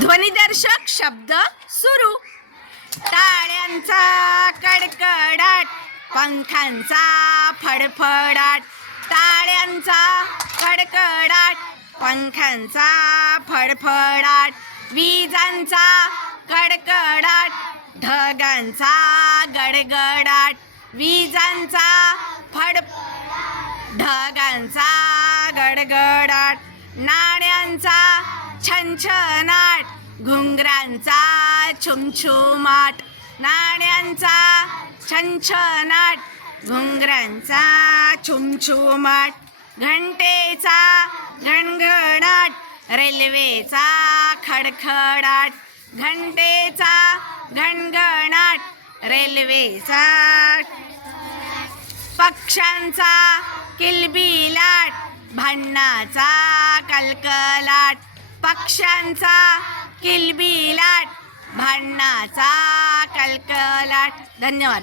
ध्वनिदर्शक शब्द सुरू. टाळ्यांचा कडकडाट पंखांचा फडफडाट. टाळ्यांचा कडकडाट पंखांचा फडफडाट. विजांचा कडकडाट ढगांचा गडगडाट. विजांचा फड ढगांचा गडगडाट. नाण्यांचा छनछनाट घुंगरांचा छुमछुमाट नाण्यांचा छनछनाट घुंगरांचा छुमछुमाट घंटेचा घणघणाट रेल्वेचा खडखडाट घंटेचा घणघणाट रेल्वेचा पक्ष्यांचा किलबिलाट भांडणाचा कलकलाट पक्ष्यांचा किलबिलाट भांडणाचा कलकलाट. धन्यवाद.